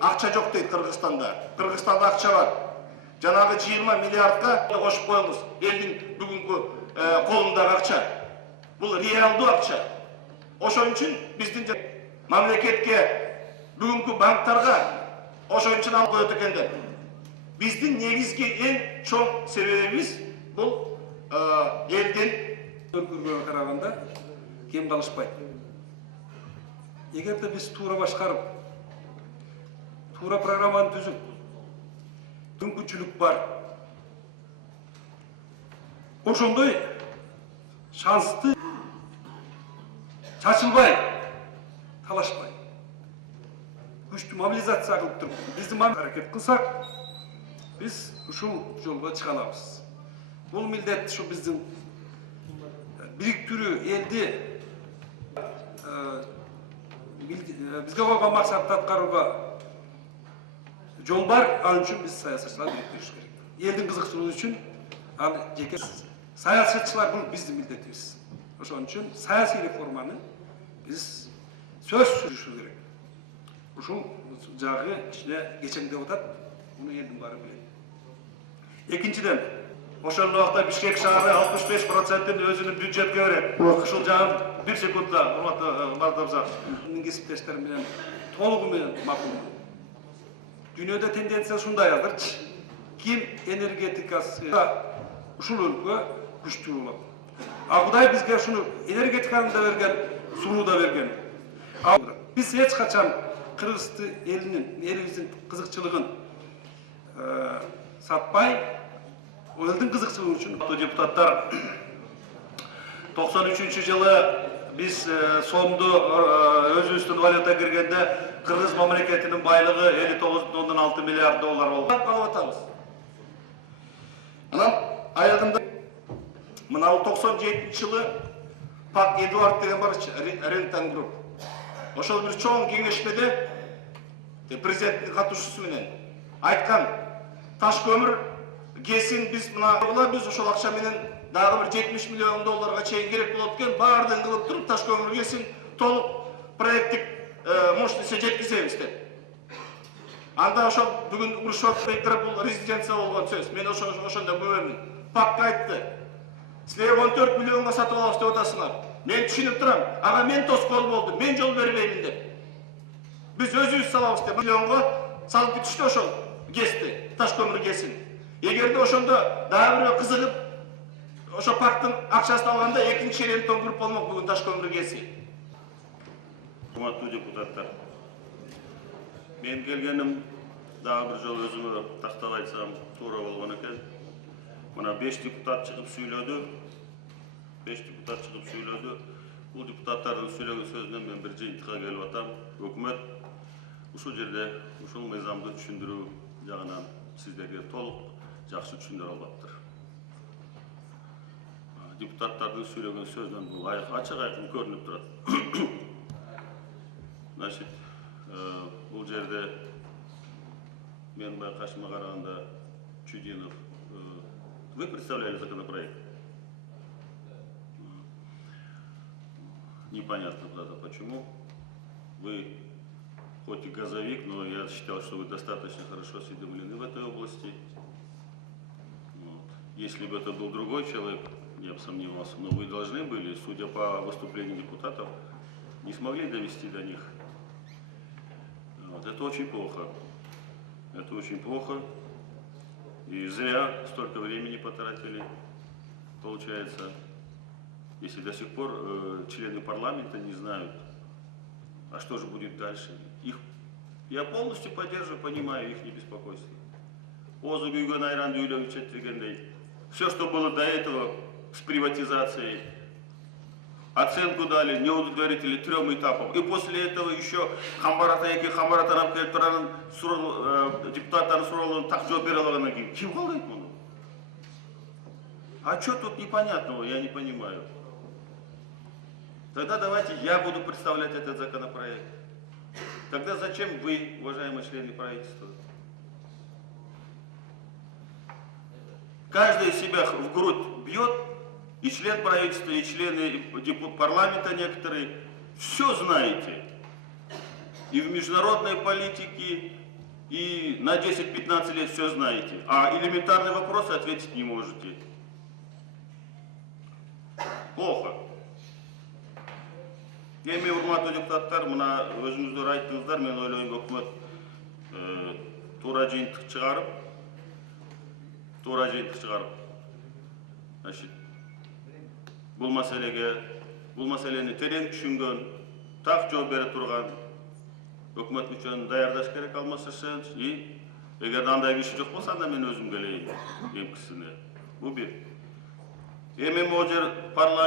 акча жок дейт Кыргызстанда. Кыргызстанда акча бар. Жанагы 20 миллиардка кошуп коюңуз. Элдин бүгүнкү колундагы акча. Бул реалдуу акча. Ошон үчүн биздин мамлекетке, бүгүнкү банктарга ошон үчүн алып коет экендер. Биздин негизги эң чоң себебибиз бул элдин өлкөлөргө караганда кем калышпайт. Эгерде биз туура башкарып, туура программаны түзүп, мүмкүнчүлүк бар. Ошондой шансты чачылбай, талашпай, күчтүү мобилизация кылып туруп, биздин аракет кылсак, биз ушул жолго чыга алабыз. Бул милдет ушу биздин бириктирүү элди бизге койгон максатты аткарууга жол бар. Ал үчүн биз саясатчылар бириктириш керек. Элдин кызыкчылыгы үчүн ал жеке саясатчылар бул биздин милдетибиз. Ошон үчүн саясий реформаны биз сөзсүз жүрүшү керек. Ушул жагы кичине кечеңдеп атат. Муну элдин баары билет. Экинчиден, ошол убакта Бишкек шаары 65%-ын өзүнүн бюджетке берет. Ушул жагын 1 секундда урматтуу Бардамзак менин кесиптештерим менен толугу менен макулмун. Дүйнөдө тенденция ушундай азырчы. Ким энергетикасы ушул өлкө күчтүү болот. А Кудай бизге ушуну энергетиканы да берген, сууну да берген. Биз эч качан Кыргыз элибиздин кызыкчылыгын сатпай, элдин кызыкчылыгы үчүн депутаттар 93-жылы биз сомду өзүбүздүн валюта киргенде Кыргыз мамлекетинин байлыгы 59,6 миллиард доллар болду. Калып атабыз. Анан аягында мына 97-жылы Пак Эдуард деген бар, Рентан Групп. Ошол бир чоң кеңешмеде президенттин катышуусу менен айткан, таш көмүр кесин биз мына биз ошол акча менен дагы бир 70 миллион долларга чейин керек болот экен, баардыгын кылып туруп таш көмүр кесин толук проекттик мощностьке жеткизебиз деп. Анда ошол бүгүн Урушов Бектер бул резиденция болгон сөз. Мен ошондо көбөмүн. Пакка айтты. Силер 14 миллионго сатып алабыз деп атасыңар. Мен түшүнүп турам. Ага мен тоскоол болдум. Мен жол бербеймин деп. Биз өзүбүз салабыз деп миллионго салып бүтүштү ошол кести, таш көмүр кесин. Эгерде ошондо дагы бирөө кызыгып, ошо пактын акчасын алганда экинчи Рентон Групп болмок бүгүн таш көмүр кеси. Урматтуу депутаттар, мен келгеним дагы бир жолу өзүмө тактап айтсам туура болгон экен. Мына 5 депутат чыгып сүйлөдү. Бул депутаттардын сүйлөгөн сөзүнөн мен бир жыйынтыкка келип атам. Өкмөт ушул жерде ушул мыйзамды түшүндүрүү жагынан сиздерге толук жакшы түшүндүрө албаптыр. Депутаттардын сүйлөгөн сөзүнөн бул ачык айкын көрүнүп турат. Значит, бул жерде мен байкашыма караганда Чудинов, вы представляли законопроект? Непонятно, правда, почему. Вы хоть и газовик, но я считал, что вы достаточно хорошо осведомлены в этой области. Вот. Если бы это был другой человек, я бы сомневался, но вы должны были, судя по выступлению депутатов, не смогли довести до них. Вот. Это очень плохо. Это очень плохо. И зря столько времени потратили, получается. Если до сих пор члены парламента не знают, а что же будет дальше. Я полностью поддерживаю, понимаю их беспокойство. Все, что было до этого с приватизацией, оценку дали, не удовлетворили 3 этапам. И после этого еще Хамбаратанам депутаттарын суралын так жооп бере алгандан кийин ким калдайт муну? А что тут непонятного, я не понимаю. Тогда давайте я буду представлять этот законопроект. Тогда зачем вы, уважаемые члены правительства? Каждый себя в грудь бьет, и член правительства, и члены парламента некоторые, все знаете. И в международной политике, и на 10-15 лет все знаете, а элементарный вопрос ответить не можете. Плохо. Эми урматтуу депутаттар, мына өзүңүздөр айттыңыздар, мен ойлойм өкмөт туура жыйынтык чыгарып, значит, бул маселени терең түшүнгөн, так жооп бере турган өкмөт мүчөнү даярдаш керек алмаса, и эгер андай киши жок болсо, анда мен өзүм келейин эмкисине. Бул бир. Эми могу жер парламент